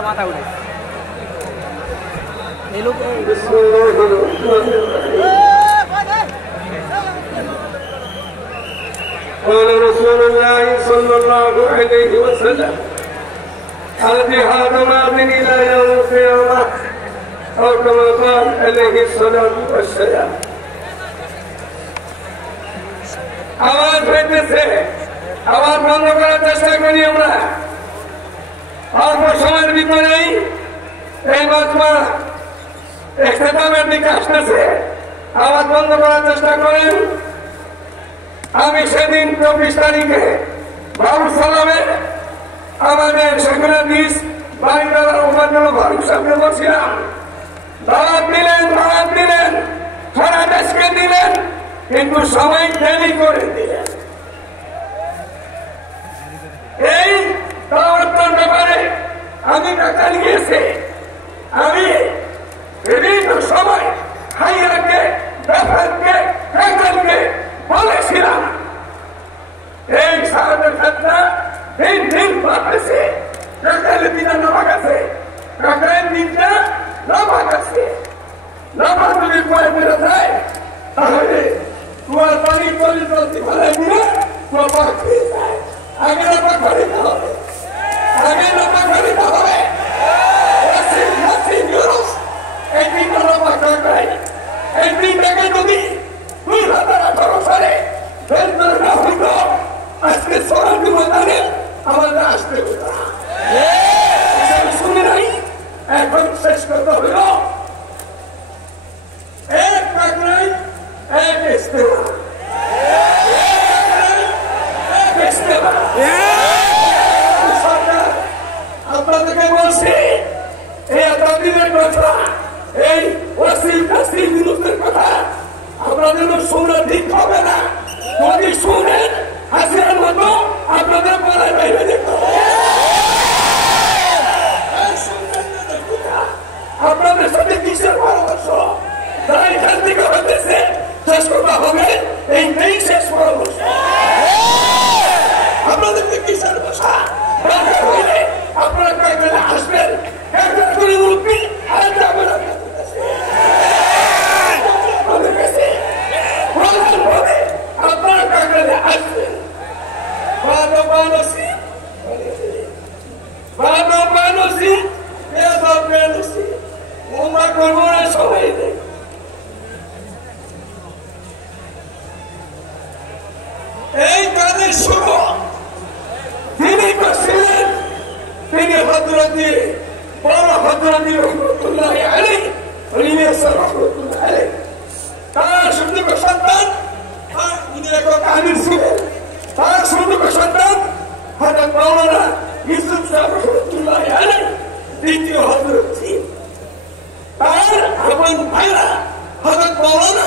মাথা উঠে এই লোক قال رسول الله صلى الله عليه وسلم الجهاد ماض إلى يوم القيامة أو كما قال عليه الصلاة والسلام আওয়াজ হইতেছে আওয়াজ বন্ধ করার চেষ্টা করি আমরা অল্প সময়ের ভিতরেই এই মজমা ইখতিতামের দিকে আসতেছে আওয়াজ বন্ধ করার চেষ্টা করেন আমি সেদিন 24 তারিখে বাবুর সালামে আমাদের সেখানাধীশ বাড়িওয়ালা উপাধ্যক্ষ ফারুক সাহেবকে বলছিলাম দাওয়াত দিলেন সারা দেশকে দিলেন কিন্তু সবাই দেরি করে দিলেন এই দাওয়াতের ব্যাপারে আমি টাকা নিয়েছি আমি বিভিন্ন সময় হাইয়াকে ব্যাপারকে টাকাকে বলেছিলাম এই সাহায্যের ক্ষেত্রে দিন বাড়তেছে টাকালে দিনা নামাক আছে টাকায় দিনটা নামাক আছে নামাক যদি পরে বেরো যায় তাহলে তোমার পানি চলতে ফেলে দিলে তোমার পাক খেয়ে যায় আগে নামাক খারিতে হবে এই দিনটা নামাক টাকায় এই দিনটাকে যদি 2018 সালে না হইত আজকে সরাসরি ময়দানে আমাদের আসতে হতো না শুনে নাই এখন শেষ করতে হইল এক টাকায় এক ইস্তেমা আপনাদেরকে বলছি এই এতদিনের কথা এই ওয়াসিম কাসিম বিরুদ্ধের কথা আপনাদের শোনা ঠিক হবে না যদি শুনেন হাসিনার মতো আপনাদের বলায় বাইরে দেখতে আপনাদের সাথে কিসের পরামর্শ তারা এখান থেকে হতেছে শেষ কথা হবে এইটাই শেষ পরামর্শ আপনাদেরকে কিসের বসা দরকার হইলে আপনারা কয়েকজনে আসবেন একজন করে মুরব্বী আর যাবেন আপনারা কয়েকজনে আসবেন এই কাজের শুরু তিনি করছিলেন তিনি হযরতে বড় হযরতে রাহমাতুল্লাহ আলাইহি রহমাতুল্লাহ আলাইহি তার সুন্দর সন্তান তিনি এক কাহিনী ছিলেন তার সুন্দর সন্তান হযরত মাওলানা ইউসুফ সাহেব রহমাতুল্লাহ আলাইহি দ্বিতীয় হযরত ছিলেন তার আপন ভাইরা হযরত মাওলানা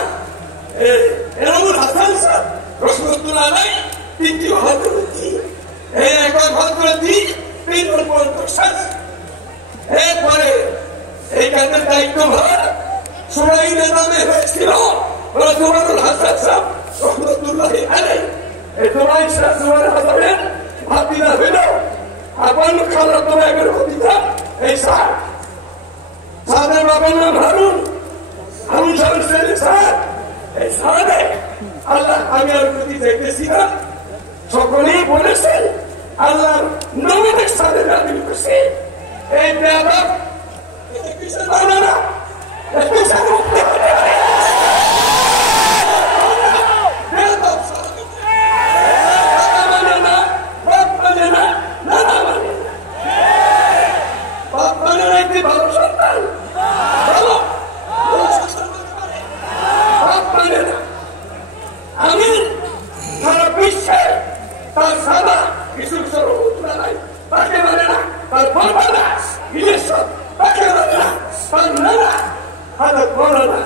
এনামুল হাসান সাহেব রহমাতুল্লাহ আলাইহি তৃতীয় হযরত ছিলেন এই এক হযরত তিন পর্যন্ত শেষ এরপরে এই কাজের দায়িত্বভার সুরাইনের নামে হয়েছিল রহমাতুল হাসান সাহেব রহমাতুল্লাহ আলাইহি এই সুরাই সাহেব হাসানের ভাতিজা হইল আপন খালাতো ভাইয়ের ভাতিজা এই সাহেব সাহেবের বাবার নাম হারুন সাহেব সাহেব এই সাহেবে আল্লাহ আমি আর প্রতি দেখতেছি না সকলেই বলেছেন আল্লাহ নবীদের সাথে নাজিল করছে এই বেয়াদব এটা কিসের বানা না এটা কিসের মুক্তি হতে পারে বেয়াদব সাথে মানে না বাপ মানে না নানা মানে না বাপ মানে না একটি ভালো সন্তান ভালো বাপ মানে না আমি সারা বিশ্বে তার সাদা কিছু সরবরাহ নাই তাকে মানে না তার বাবা না ইলেকশন তাকে মানে না তার নানা হাজার বড় না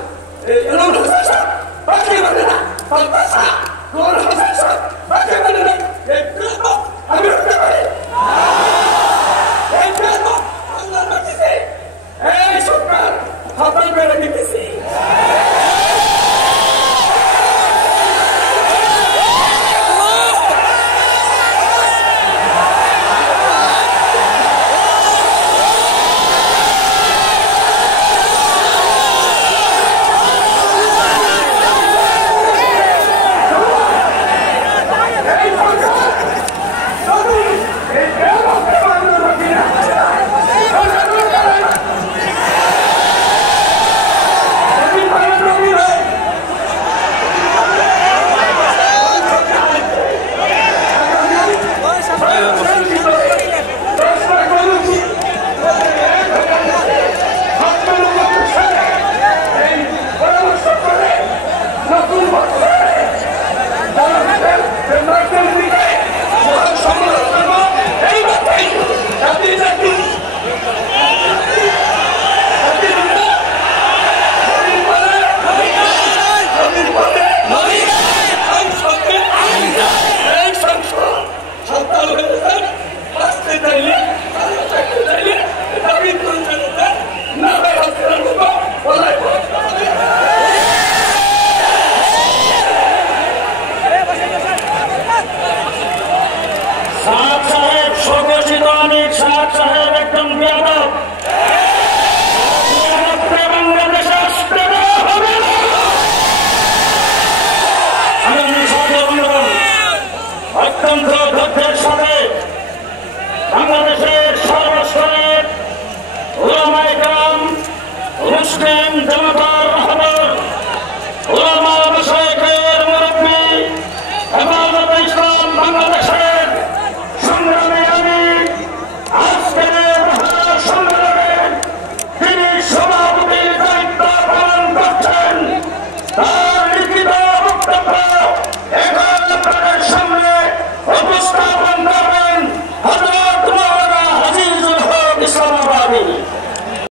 এরকম হাসান তাকে মানে না তার বাসা তোর হাসান তাকে মানে না এই আমি হতে পারি এই আল্লাহ বাঁচিয়েছে এই সরকার হাতাল বেড়ে দিতেছি রশিদ আমির শাহ সাহেব একজন বিয়াদব বাংলাদেশে আসতে দেওয়া হবে না। অত্যন্ত